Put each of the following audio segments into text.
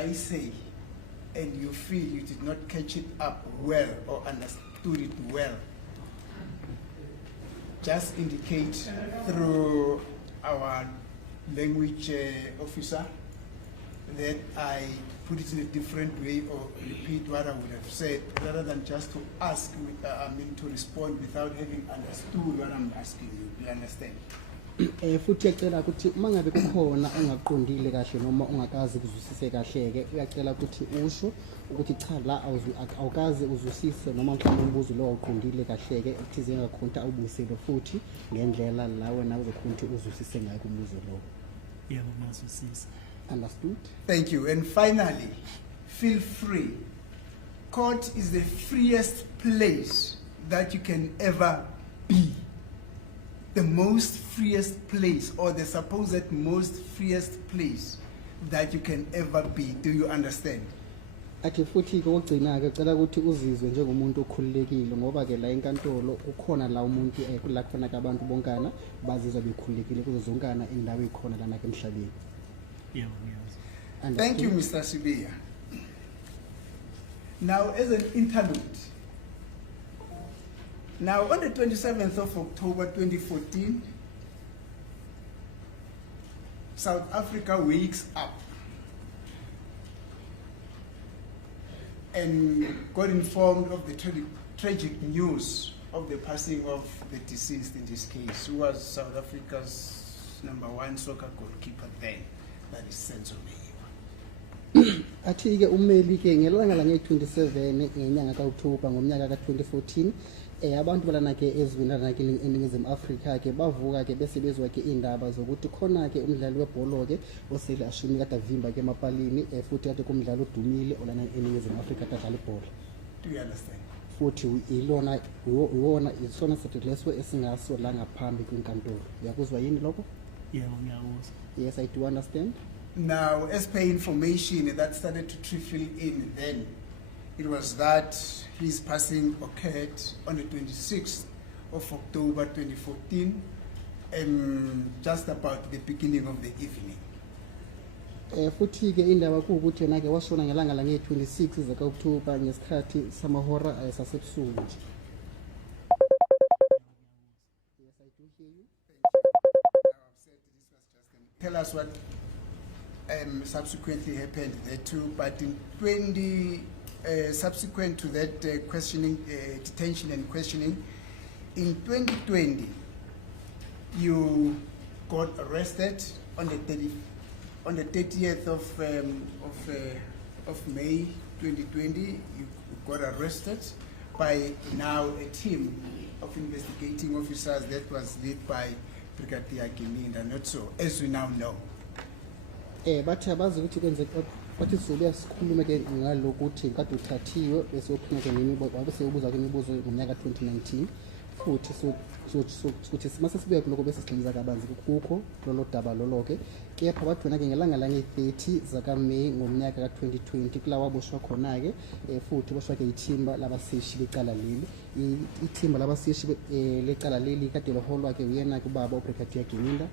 I say and you feel you did not catch it up well or understood it well, just indicate through our language officer that I put it in a different way or repeat what I would have said, rather than just to ask, to respond without having understood what I'm asking you. Do you understand? Futhi uyacela ukuthi uma ngabe kukhona ongaqondile kahle noma ongakazi ukuzwisise kahle ke uyacela ukuthi usho ukuthi cha la awukazi uzwisise noma mhlawumbe umbuzo lo awuqondile kahle ke ekuthize ngakhonta awubuyisele futhi ngendlela la wena uzokhonta uzwisise ngayo umbuzo lo. Yebo ngiyazwisisa. Understood? Thank you. And finally, feel free. Court is the freest place that you can ever be. The most freest place, or the supposed most freest place that you can ever be. Do you understand? Athi futhi ke ogcina ke cela ukuthi uzizwe njengomuntu okhululekile ngoba ke la enkantolo ukhona la umuntu la khona abantu bonkana bazizwa bekhululekile kuzo zonkana indawo ikhona lana ke emhlabeni. Yebo ngiyazi. Thank you, Mr. Sibiya. Now, as an interlude, now on the 27th of October 2014, South Africa wakes up and got informed of the tragic news of the passing of the deceased in this case, who was South Africa's #1 soccer goalkeeper then, that is Senzo Meyiwa. Athi ke umeli ke ngelanga la nge-27 ngenyanga ka-October ngomnyaka ka-2014 abantu balana ke ezwini ke eNingizimu Afrika ke bavuka ke bese bezwa ke indaba zokuthi khona ke umdlali webhola ke osele ashumi kade avimba ke emapalini futhi kade kumdlalo odumile olana eNingizimu Afrika adlala ibhola. Do you understand? Futhi iwona isona sethu leso esingaso la ngaphambi kwenkantolo. Uyakuzwa yini lokho? Yebo ngiyakuzwa. Yes, I do understand. Now, as per information that started to trickle in then, it was that his passing occurred on the 26th of October 2014, just about the beginning of the evening. Futhi ke indaba kuukuthi yena ke washona ngelanga la nge-26 zaka-October ngesikhathi samahora sasebusuku nje. Yes, I do hear you. Now, I've said this was just tell us what subsequently happened there too, but in subsequent to that questioning, detention and questioning, in 2020, you got arrested on the 30th of May 2020. You got arrested by now a team of investigating officers that was led by Brigadier Gininda, not so, as we now know. Bathi abazi ukuthi kwenzeka bathi sizobuya sikhulume ke ngalokuthi kade uthathiwe bese uphuma ke nemibuzo bese ubuza ke imibuzo ngomnyaka 2019 futhi sokuthi mase sibuya kuloko bese sigxiliza kabanzi kukho lolo daba lolo ke kepha bathi wena ke ngelanga la nge-30 zaka May ngomnyaka ka-2020 kulawa boshwa khona ke futhi boshwa ke ithimba labaseshi becala leli ithimba labaseshi lecala leli kade loholwa ke uyena kubaba uBrigadier Gininda.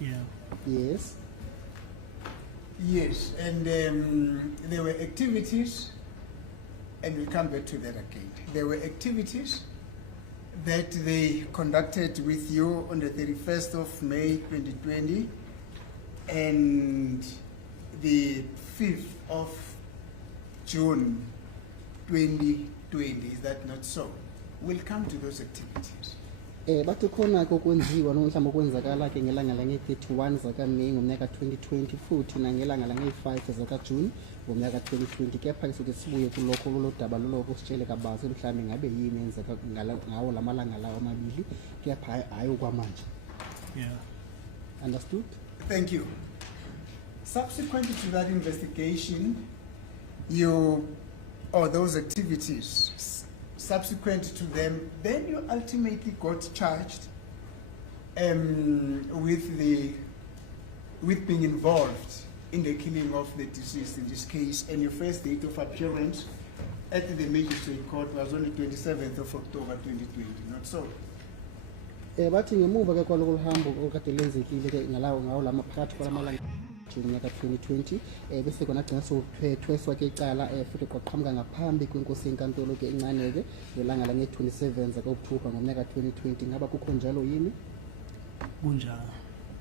Yeah. Yes. Yes, and there were activities, and we'll come back to that again. There were activities that they conducted with you on the 31st of May 2020 and the 5th of June 2020. Is that not so? We'll come to those activities. Bathi khona kokwenziwa noma mhlawumbe okwenzakala ke ngelanga la nge-31 zaka May ngomnyaka 2020 futhi nangelanga la nge-5 zaka June ngomnyaka 2020 kepha ke soke sibuye kulokho kulodaba loloko sitshele kabanzi mhlawumbe ngabe yini enzeka ngawo lamalanga lawo amabili kepha hayi okwamanje. Yeah. Understood? Thank you. Subsequent to that investigation, those activities, subsequent to them, then you ultimately got charged with being involved in the killing of the deceased in this case, and your first date of appearance at the Magistrate Court was on the 27th of October 2020, not so? Bathi ngemuva ke kwalolu hambo okade lenzekile ke ngawo lamaphakathi kwalamalanga June ngonyaka 2020 bese kona gcina sokuthweswa ke icala futhi kwaqhamuka ngaphambi kwenkosi yenkantolo ke encane ke ngelanga lange 27 zakaOctober ngonyaka 2020 ngaba kukho njalo yini? Kunjalo.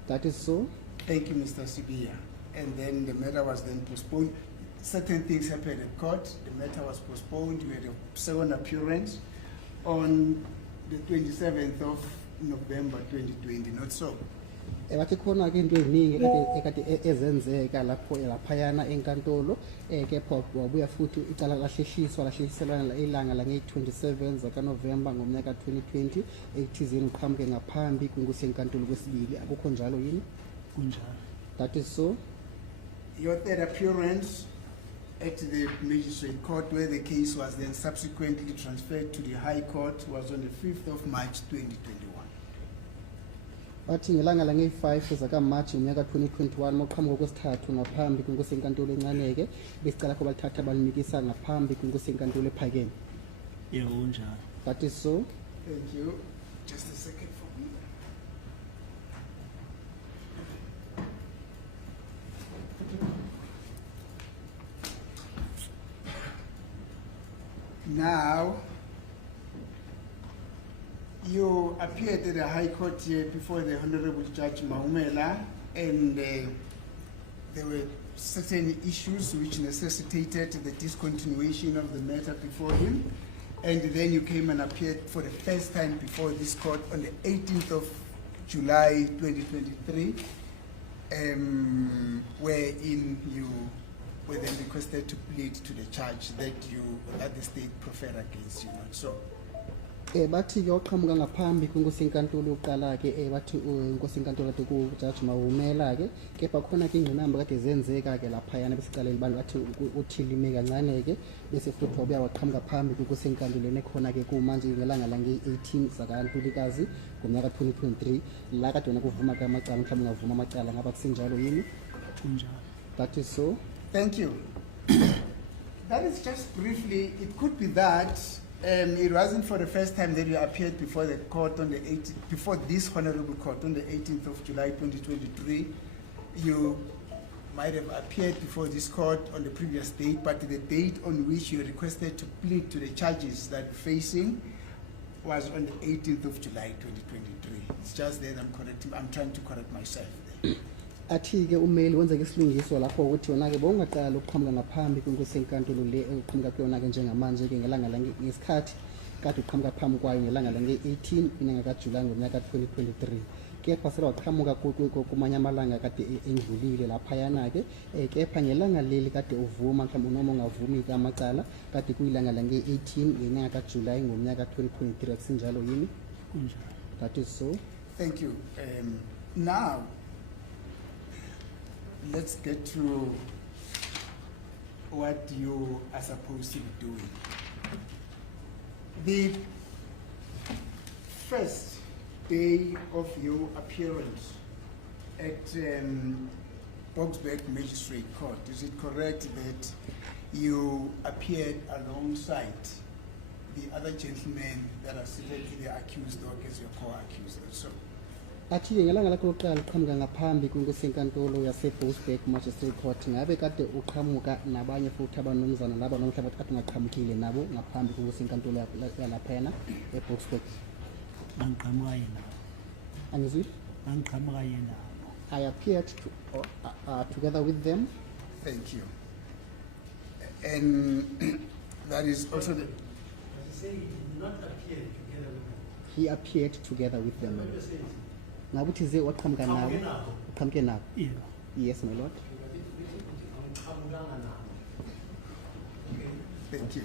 That is so. Thank you, Mr. Sibia. And then the matter was then postponed. Certain things happened at court. The matter was postponed. We had a second appearance on the 27th of November 2020, not so? Bathi khona ke into eziningi ekade ezenzeka lapho laphayana enkantolo kepha wabuya futhi icala lahlehiselwana ilanga lange 27 zakaNovember ngomnyaka 2020 ekuthizeni uqhamuke ngaphambi kwenkosi yenkantolo kwesibili. Akukho njalo yini? Kunjalo. That is so. Your third appearance at the Magistrate Court, where the case was then subsequently transferred to the High Court, was on the 5th of March 2021. Bathi ngelanga lange 5 zakaMarch ngonyaka 2021 moqhamuka kwesithathu ngaphambi kwenkosi yenkantolo encaneke besicala kho balithatha balimikisa ngaphambi kwenkosi yenkantolo ephakeme. Yebo kunjalo. That is so. Thank you. Just a second for me. Now, you appeared at the High Court here before the Honorable Judge Maumela, and there were certain issues which necessitated the discontinuation of the matter before him. And then you came and appeared for the first time before this court on the 18th of July 2023, wherein you were then requested to plead to the charge that the state preferred against you, not so? Bathi ke oqhamuka ngaphambi kwenkosi yenkantolo uqala ke bathi inkosi yenkantolo kade ku Judge Maumela ke kepha khona ke ingqinamba kade zenzeka ke laphayana besicaleni abantu bathi uthilime kancane ke bese futhi wabuya waqhamuka phambi kwenkosi yenkantolo nekhona ke kumanje ngelanga lange 18 zakaNtulikazi ngonyaka 2023 la kade wona kuvuma ke amacala mhlawumbe ngavuma amacala ngaba kusenjalo yini? Kunjalo. That is so. Thank you. That is just briefly, it could be that it wasn't for the first time that you appeared before the court on the 18th, before this honorable court on the 18th of July 2023. You might have appeared before this court on the previous date, but the date on which you requested to plead to the charges that you're facing was on the 18th of July 2023. It's just that I'm trying to correct myself there. Athi ke umeli wenza ke isilungiso lapho ukuthi wona ke bongaqala ukuqhamuka ngaphambi kwenkosi yenkantolo le uqhamuka kuyona ke njengamanje ke ngelanga lange ngesikhathi kade uqhamuka phambi kwayo ngelanga lange 18 inyanga kaJulayi ngonyaka 2023 kepha sele waqhamuka kumanye amalanga kade endlulile laphayana ke kepha ngelanga leli kade uvuma mhlawumbe noma ungavumi ke amacala kade kuyilanga lange 18 ngenyanga kaJulayi ngonyaka 2023 akusinjalo yini? Kunjalo. That is so. Thank you. Now, let's get to what you are supposed to be doing. The first day of your appearance at Boksburg Magistrate Court, is it correct that you appeared alongside the other gentlemen that are seated in the accused dock as your co-accused? So, Athi ngelanga lakho lokuqala uqhamuka ngaphambi kwenkosi yenkantolo yaseBoksburg Magistrate Court ngabe kade uqhamuka nabanye futhi abanomzana laba nomhlaba kade ungaqhamukile nabo ngaphambi kwenkosi yenkantolo yalaphayana eBoksburg? Angiqhamuka yena. Angizwi? Angiqhamuka yena. I appeared together with them. thank you. And that is also the... He appeared together with them. Ngabuthi ze waqhamuka nabo. Uqhamuke nabo? Yebo. Yes, my lord. Thank you.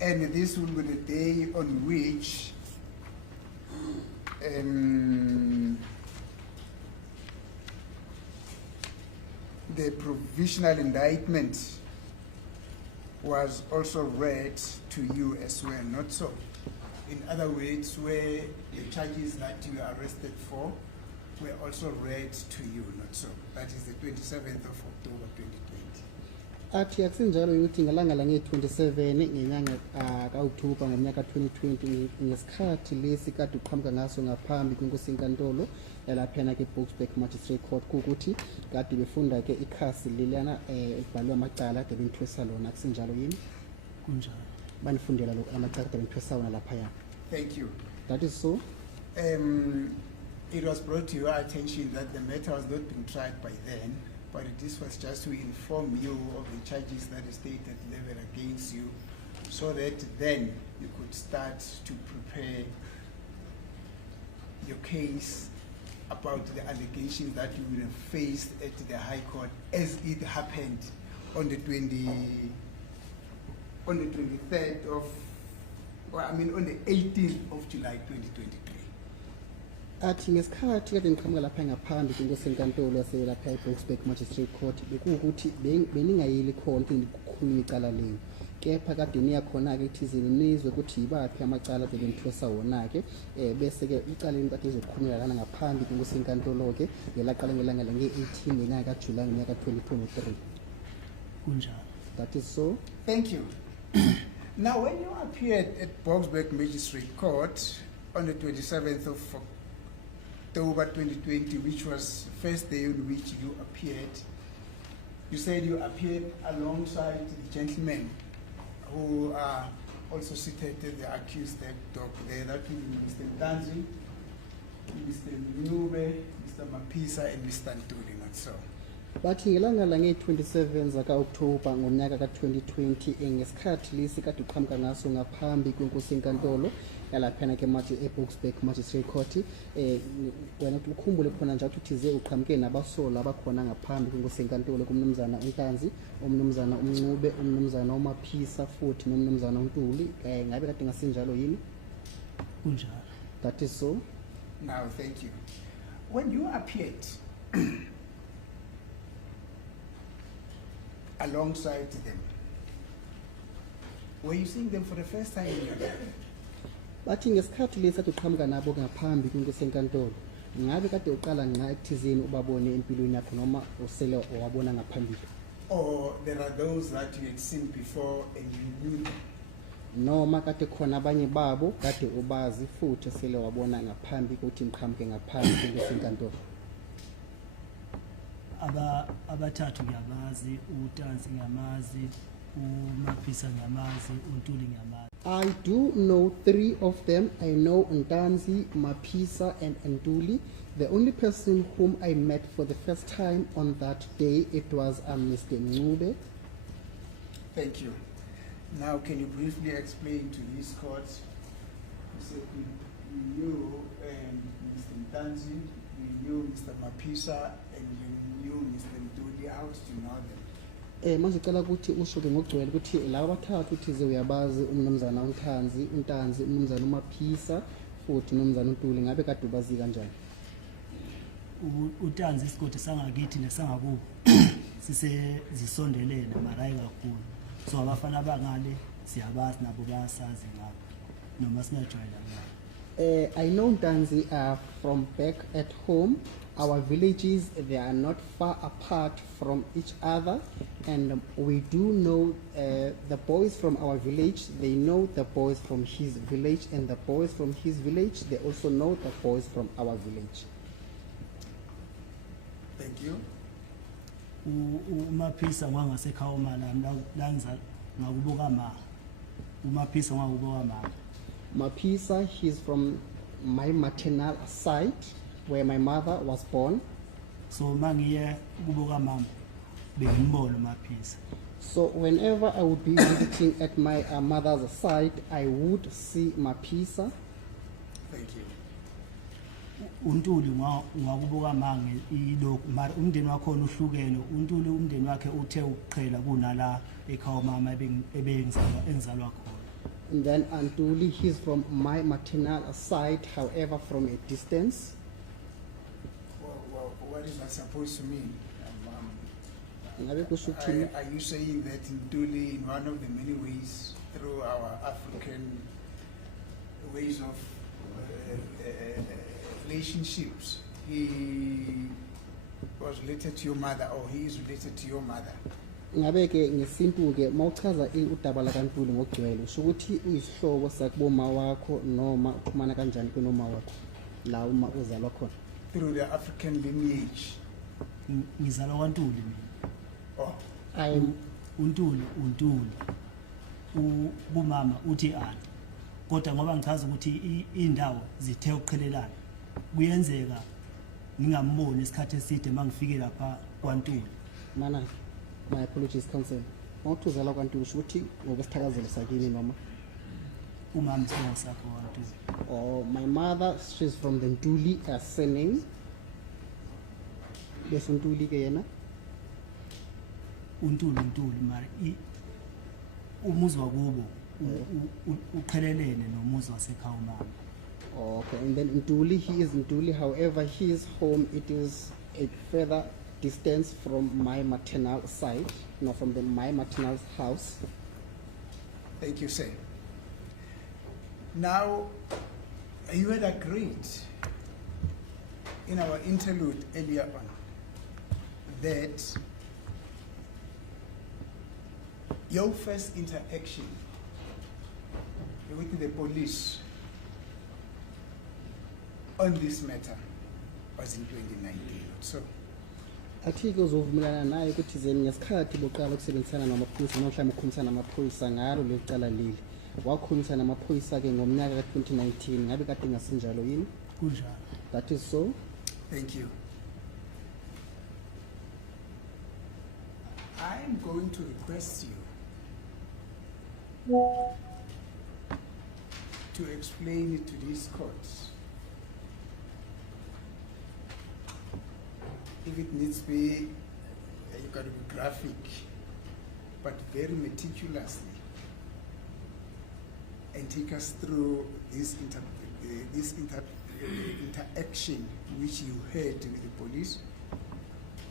And this will be the day on which the provisional indictment was also read to you as well, not so? In other words, where the charges that you were arrested for were also read to you, not so? That is the 27th of October 2020. athi akusinjalo ukuthi ngelanga lange-27 ngenyanga ka-Okthobha ngomnyaka 2020 ngesikhathi lesi kade uqhamuka ngaso ngaphambi kwenkosi enkantolo yalaphana ke-Boksburg Magistrate Court kuwukuthi kade befunda-ke ikhasi leliyana elibhalwe amacala ade benithwesa lona, akusinjalo yini? Kunjalo. Banifundela amacala ade benithwesa wona laphaya? Thank you. That is so? It was brought to your attention that the matter was not being tried by then, but this was just to inform you of the charges that the state had leveled against you, so that then you could start to prepare your case about the allegations that you would have faced at the High Court as it happened on the 23rd of, on the 18th of July 2023. Athi ngesikhathi kade ngiqhamuka lapha ngaphambi kwenkosi enkantolo yaselapha e-Boksburg Magistrate Court bekuwukuthi beningayeli khona ukuthi ngikhulume icala lenu, kepha kade niya khona-ke ekuthizeni nizwe ukuthi yibaphi amacala ade benithwesa wona-ke bese-ke icala lenu kade lizokhulunywa lana ngaphambi kwenkosi enkantolo-ke ngelaqala ngelanga lange-18 ngenyanga kaJulayi ngonyaka 2023. Kunjalo. That is so? Thank you. Now, when you appeared at Boksburg Magistrate Court on the 27th of October 2020, which was the first day on which you appeared, you said you appeared alongside the gentlemen who are also seated at the accused dock there. That would be Mr. Ntanzi, Mr. Mnyube, Mr. Mapisa, and Mr. Ntuli, not so. Bathi ngelanga lange-27 zaka-Okthobha ngonyaka ka-2020 ngesikhathi lesi kade uqhamuka ngaso ngaphambi kwenkosi enkantolo yalaphana ke manje e-Boksburg Magistrate Court wena ukhumbule khona njalo ukuthi ze uqhamuke nabasola abakhona ngaphambi kwenkosi enkantolo kumnumzana uNtanzi, umnumzana uMncube, umnumzana uMaphisa futhi nomnumzana uNtuli, ngabe kade ngasinjalo yini? Kunjalo. That is so? Now, thank you. When you appeared alongside them, were you seeing them for the first time in your life? Bathi ngesikhathi lesi kade uqhamuka nabo ngaphambi kwenkosi enkantolo, ngabe kade uqala nqa ekuthizeni ubabone empilweni yakho noma usele wabona ngaphambili? Or there are those that you had seen before and you knew them? Noma kade khona abanye babo kade ubazi futhi sele wabona ngaphambi ukuthi ngiqhamuke ngaphambi kwenkosi enkantolo? Abathathu ngiyabazi, uNtanzi ngiyamazi, uMaphisa ngiyamazi, uNtuli ngiyamazi. I do know 3 of them. I know Ntanzi, Mapisa, and Ntuli. The only person whom I met for the first time on that day, it was Mr. Mncube. Thank you. Now, can you briefly explain to this court, you said you knew Mr. Ntanzi, you knew Mr. Mapisa, and you knew Mr. Ntuli. How did you know them? Manje cela ukuthi usho-ke ngokugcwele ukuthi laba bathathu uthize uyabazi umnumzana uNtanzi, umnumzana uMaphisa futhi nomnumzana uNtuli, ngabe kade ubazi kanjani? uNtanzi isigodi sangakithi nesangakubo zisondelene mara hayi kakhulu, so abafana abangale siyabazi nabo bayasazi ngabo noma singajwayelanga. I know Ntanzi from back at home. Our villages, they are not far apart from each other, and we do know the boys from our village, they know the boys from his village, and the boys from his village, they also know the boys from our village. Thank you. uMaphisa wangasekhawoma la ngakubuka ma. uMaphisa wangakubuka ma. Mapisa, he's from my maternal side, where my mother was born. So mangiye ukubuka mama bengimbona uMaphisa. So whenever I would be visiting at my mother's side, I would see Mapisa. Thank you. uNtuli ngakubuka manga ilokhu mara umndeni wakho uhlukene. uNtuli umndeni wakhe uthe ukuqhela kunala ekhaya mama engizalwa khona. And then Ntuli, he's from my maternal side, however from a distance. Well, what is that supposed to mean? Ngabe kusho ukuthini? Are you saying that Ntuli, in one of the many ways, through our African ways of relationships, he was related to your mother, or he is related to your mother? ngabe ke ngesintu ke mawuchaza udaba lakaNtuli ngokugcwele usho ukuthi uyisihlobo sakuboma wakho noma uxhumana kanjani kunoma wakho la uma uzalwa khona through the African lineage. ngizalwa kwaNtuli mina. Oh, uNtuli kumama uthi anti, kodwa ngoba ngichaza ukuthi indawo zithe ukuqhelelana kuyenzeka ngingamboni isikhathi eside mangifike lapha kwaNtuli. mana my apologies counsel mawuthi uzalwa kwaNtuli usho ukuthi ngokwesithakazelo sakini noma Umama isibongo sakhe kwaNtuli. or my mother she's from the Ntuli surname bese uNtuli ke yena uNtuli mari umuzi wakubo uqhelelene nomuzi wasekhaya umama. okay and then Ntuli he is Ntuli however his home it is a further distance from my maternal side from my maternal house. thank you, sir. Now, you had agreed in our interlude earlier on that your first interaction with the police on this matter was in 2019. So, athi-ke uzovumelana naye ukuthi zeni ngesikhathi boqala ukusebenzisana namaphoyisa noma mhlawumbe ukhulumisana namaphoyisa ngalo leli cala leli wakhulumisana namaphoyisa-ke ngomnyaka ka-2019 ngabe kade ngasinjalo yini? Kunjalo. That is so. thank you. I'm going to request you to explain it to these courts. If it needs to be, you got to be graphic, but very meticulously, and take us through this interaction which you had with the police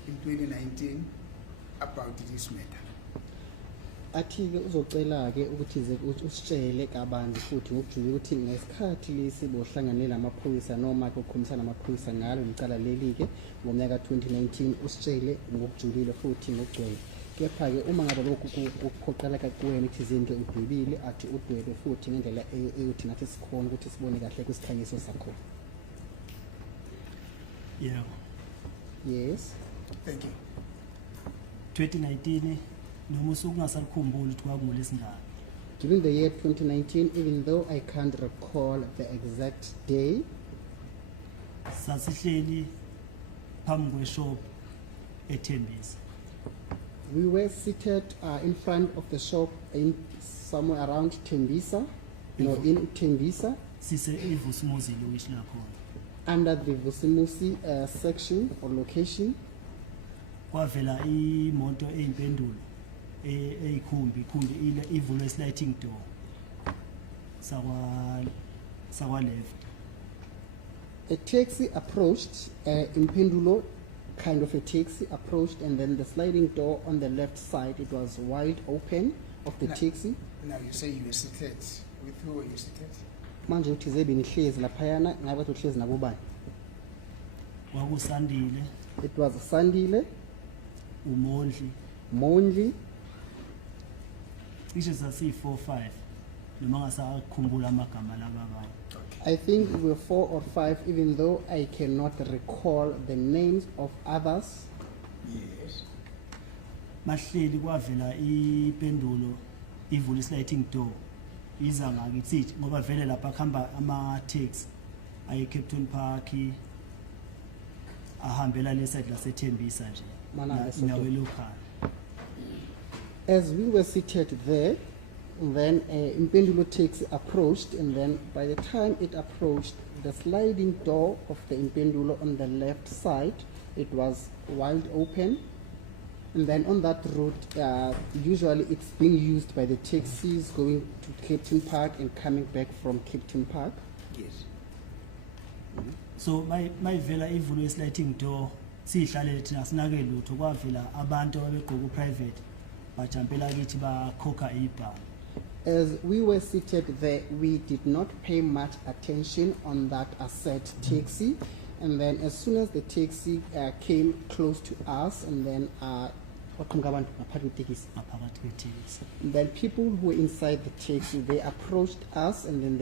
in 2019 about this matter. Athi-ke uzocela-ke ukuthi usitshele kabanzi futhi ngokujula ukuthi ngesikhathi lesi bohlanganela amaphoyisa noma-ke ukhulumisana namaphoyisa ngalo licala leli-ke ngomnyaka ka-2019 usitshele ngokujulile futhi ngokugcwele. Kepha-ke uma ngabe lokhu kuphoqeleka kuwena ekuthizeni-ke udwebile athi udwebe futhi ngendlela eyothi nathi sikhona ukuthi sibone kahle kwisikhanyiso sakho. Yebo. Yes. Thank you. 2019 noma usuku ngasalikhumbula ukuthi kwakungolesingane. During the year 2019, even though I can't recall the exact day, Sasihleli phambi kweshop eThembisa. we were seated in front of the shop in somewhere around Tembisa, in Tembisa, Sise eVusimuzi lowish lakhona. under the Vusimusi section or location. Kwavela imoto eyimpendulo eyikhumbi ile ivulwe sliding door sakwa left. A taxi approached, in Pendulo, kind of a taxi approached, and then the sliding door on the left side, it was wide open of the No. taxi. Now you say you were seated. With who were you seated? Manje uthi zebe nihlezi laphayana ngabe uthi uhlezi nakubani? Kwakusandile It was Sandile, uMondli Mondli, cishe sasi4-5 noma ngasakhumbula amagama lababanye. I think we were 4 or 5, even though I cannot recall the names of others. Yes. Mahleli kwavela ipendulo ivula sliding door iza ngakithi ngoba vele lapha khamba ama taxi aye Captain Park ahambela leside laseThembisa nje Mana nawe local. As we were seated there, then Impendulo taxi approached, and then by the time it approached, the sliding door of the Impendulo on the left side, it was wide open. And then on that route, usually it's being used by the taxis going to Captain Park and coming back from Captain Park. Yes. So my vela ivulwe sliding door sihlalele thina sinake lutho kwavela abantu ababegqoka private bajampela kithi bakhokha ibhanga. As we were seated there, we did not pay much attention on that said taxi. And then as soon as the taxi came close to us, and then kwaqhamuka abantu ngaphakathi kwetekisi. ngaphakathi kwetekisi. Then people who were inside the taxi, they approached us, and then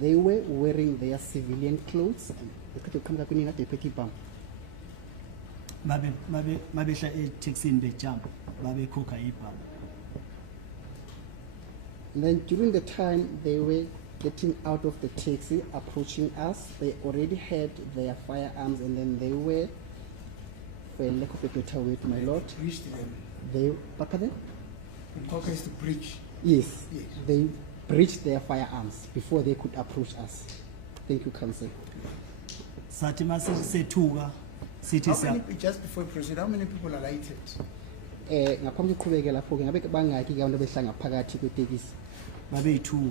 they were wearing their civilian clothes. Eqeda ukuqhamuka kwenina kade ephethe ibhamu. Mabehla eTexini bejump babekhokha ibhamu. And then during the time they were getting out of the taxi, approaching us, they already had their firearms, and then they were, for lack of a better word, my lord, Breached them. they, what pardon? Cocker is to breach. Yes, Yes. they breached their firearms before they could approach us. Thank you, Council. Sathi masethuka sithi How siya many, just before we proceed, how many people are lighted? Ngaphambi kokuqhubeka lapho-ke ngabe bangaki ke abantu abehlanga phakathi kwetekisi? babeyi-2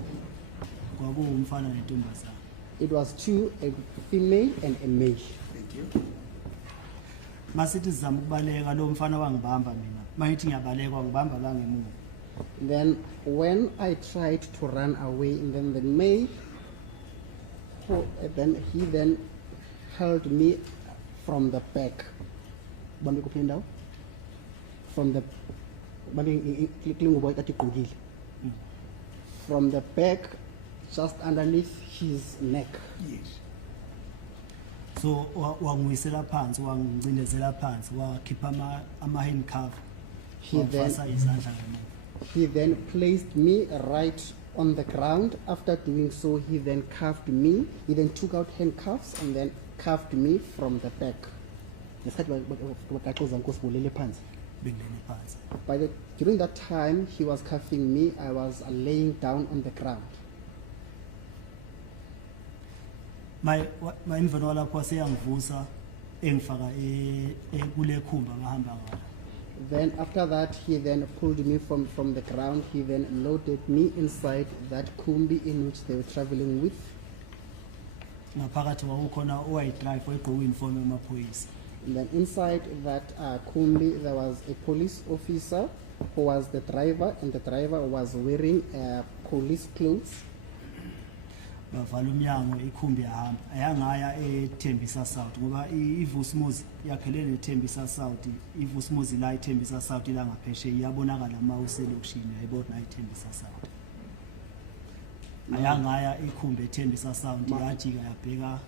kwakuwumfana nentombazana. It was two, a female and a male. Thank you. Masithi sizama ukubaleka lo mfana wangibamba mina. Mayithi ngiyabaleka wangibamba la ngemuva. Then when I tried to run away, and then the male, he then held me from the back. Bambi kuphi indawo? From the from the back, just underneath his neck. Yes. So wangiwisela phansi wangicindezela phansi wakhipha ama-handcuff He then, wafasa izandla ngemuva. he then placed me right on the ground. After doing so, he then cuffed me. He then took out handcuffs and then cuffed me from the back. Bengilele phansi. During that time he was cuffing me, I was laying down on the ground. Emveni walapho seyangivusa engifaka kule khumba bahamba ngalo. Then after that, he then pulled me from the ground. He then loaded me inside that kumbi in which they were traveling with. Ngaphakathi kwakukhona owayi-drive egqoke uniform yamaphoyisa. And then inside that kumbi, there was a police officer who was the driver, and the driver was wearing police clothes. Bavala umnyango ikhumbi yahamba ayangaya eThembisa South ngoba iVusumuzi yakhelene neThembisa South. iVusumuzi la eThembisa South ila ngaphesheya iyabonakala uma uselokishini ayibona iThembisa South. Ayangaya ikhumbi eThembisa South yajika yabheka.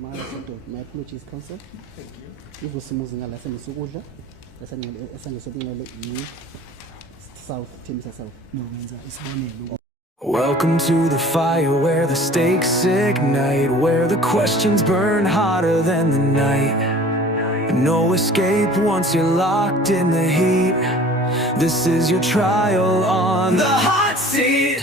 My apologies, counsel. Thank you. Ivusumuzi ngala senisukudla esangesokunele South, Thembisa South. Nokwenza isibonelo. Welcome to the fire where the stakes ignite, where the questions burn hotter than the night. No escape once you're locked in the heat. This is your trial on the hot seat.